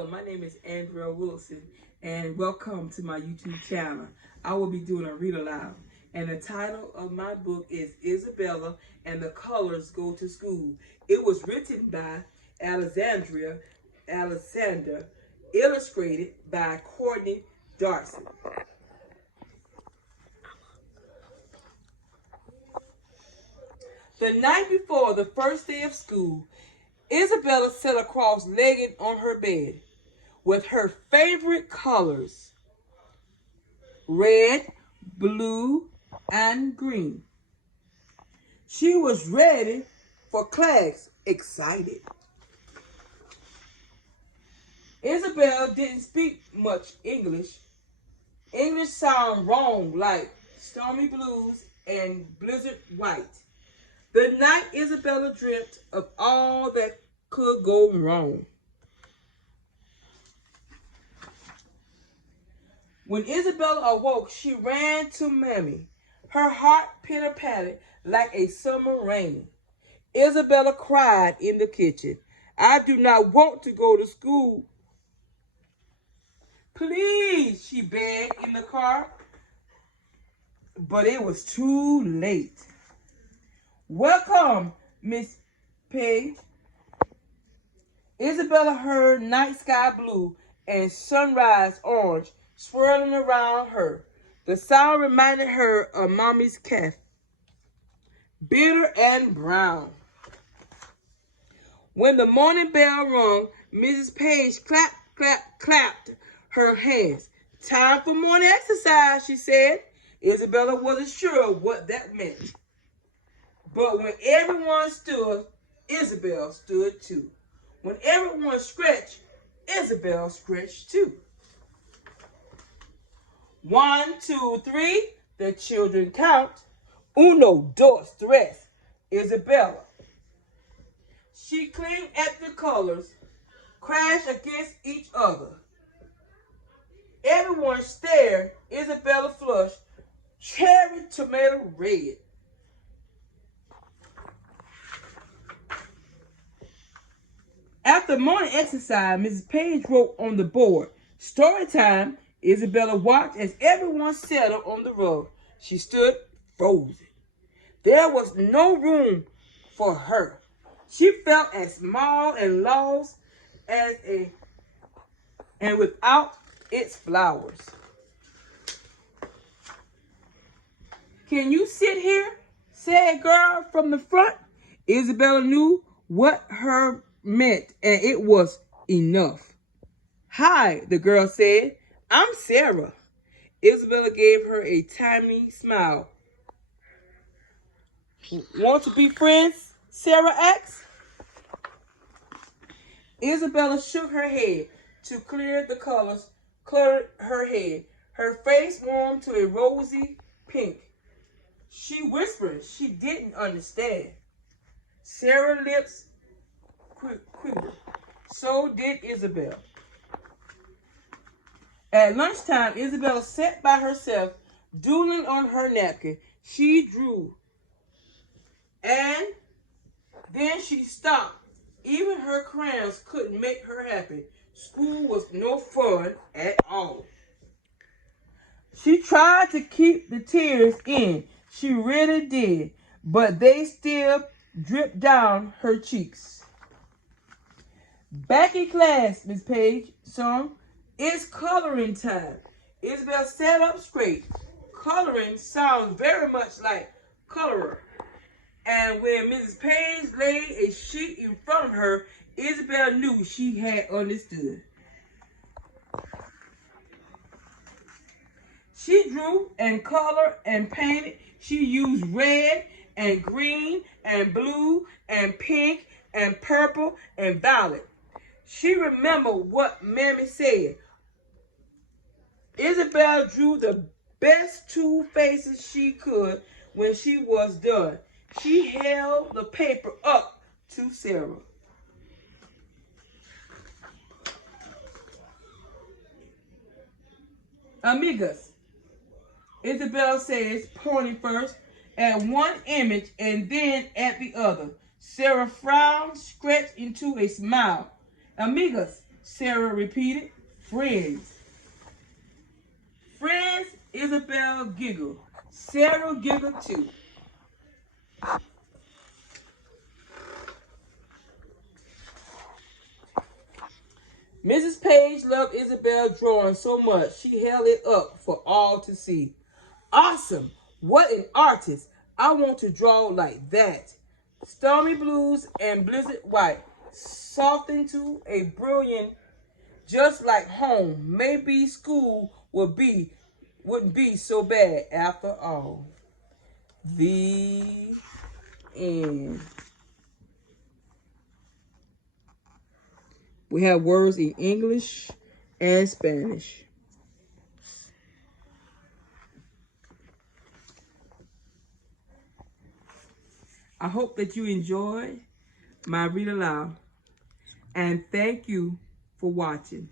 Hello, my name is Andrea Wilson, and welcome to my YouTube channel. I will be doing a read aloud, and the title of my book is Isabella and the Colors Go to School. It was written by Alexander, illustrated by Courtney Darcy. The night before the first day of school, Isabella sat cross-legged on her bed with her favorite colors, red, blue, and green. She was ready for class, excited. Isabella didn't speak much English. English sound wrong like stormy blues and blizzard white. The night Isabella dreamt of all that could go wrong. When Isabella awoke, she ran to Mammy. Her heart pitter-pattered like a summer rain. Isabella cried in the kitchen, "I do not want to go to school." "Please," she begged in the car. But it was too late. "Welcome, Miss Page." Isabella heard night sky blue and sunrise orange swirling around her. The sound reminded her of Mommy's calf, bitter and brown. When the morning bell rung, Mrs. Page clapped her hands. "Time for morning exercise," she said. Isabella wasn't sure what that meant. But when everyone stood, Isabel stood too. When everyone stretched, Isabel stretched too. 1, 2, 3, the children count. Uno, dos, tres, Isabella. She clinged at the colors, crashed against each other. Everyone stared. Isabella flushed, cherry tomato red. After morning exercise, Mrs. Page wrote on the board, "Story time." Isabella watched as everyone settled on the rug. She stood frozen. There was no room for her. She felt as small and lost and without its flowers. "Can you sit here?" said a girl from the front. Isabella knew what her meant, and it was enough. "Hi," the girl said. "I'm Sarah." Isabella gave her a tiny smile. "Want to be friends?" Sarah asked. Isabella shook her head to clear the colors cluttered her head. Her face warmed to a rosy pink. She whispered she didn't understand. Sarah's lips quivered. So did Isabel. At lunchtime, Isabella sat by herself, doodling on her napkin. She drew, and then she stopped. Even her crayons couldn't make her happy. School was no fun at all. She tried to keep the tears in. She really did, but they still dripped down her cheeks. "Back in class, Miss Page, son. It's coloring time." Isabel sat up straight. Coloring sounds very much like colorer. And when Mrs. Page laid a sheet in front of her, Isabel knew she had understood. She drew and colored and painted. She used red and green and blue and pink and purple and violet. She remembered what Mammy said. Isabel drew the best two faces she could. When she was done, she held the paper up to Sarah. "Amigas," Isabel says, pointing first at one image and then at the other. Sarah frowned, stretched into a smile. "Amigas, Sarah repeated. Friends. Friends, Isabel giggled. Sarah giggled too. Mrs. Page loved Isabel's drawing so much she held it up for all to see. Awesome! What an artist! I want to draw like that. Stormy blues and blizzard white, softened to a brilliant, just like home. Maybe school wouldn't be so bad after all. The end. We have words in English and Spanish. I hope that you enjoy my read aloud. And thank you for watching.